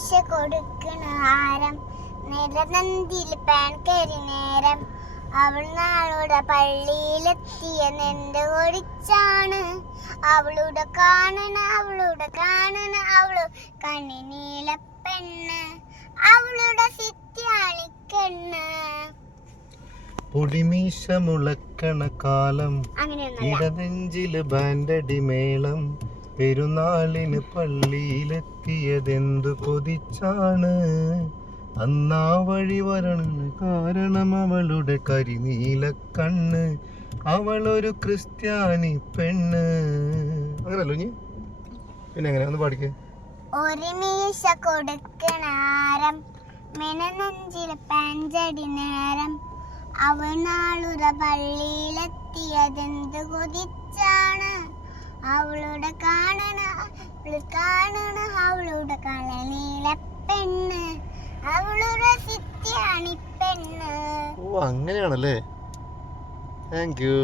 മീശ കൊടുക്കണ ആരം നിലനന്തിൽ പാൻ കരി നേരം അവൾ നാളുടെ പള്ളിയിലെത്തിയെന്ത് ഒഴിച്ചാണ് അവളുടെ കാണണ അവളു കണ്ണിനീല പെണ്ണ് അവളുടെ സിത്യാണിക്കെണ്ണ്. പൊടിമീശ മുളക്കണ കാലം ഇടനെഞ്ചില് ബാൻഡടി മേളം പെരുന്നാളിന് പള്ളിയിലെത്തിയതെന്തു കൊതിച്ചാണ് അന്നാ വഴി വരണെന്ന് കാരണം അവളുടെ കരിനീല കണ്ണ് അവളൊരു ക്രിസ്ത്യാനി പെണ്ണ്. അങ്ങനല്ലോ നീ പിന്നെ എങ്ങനെ ഒന്ന് പാടിക്കേ. ഒരു മീശ കൊടുക്കണാരം മെനനെഞ്ചിൽ പാഞ്ചടി നേരം അവൾ നാളുറ പള്ളിയിലെത്തിയതെന്ത് കൊതിച്ചാണ് അവളുടെ കാണണ അവളുടെ കളനീല പെണ്ണ് അവളുടെ സിത്യാണി പെണ്ണ്. ഓ അങ്ങനെയാണല്ലേ. Thank you.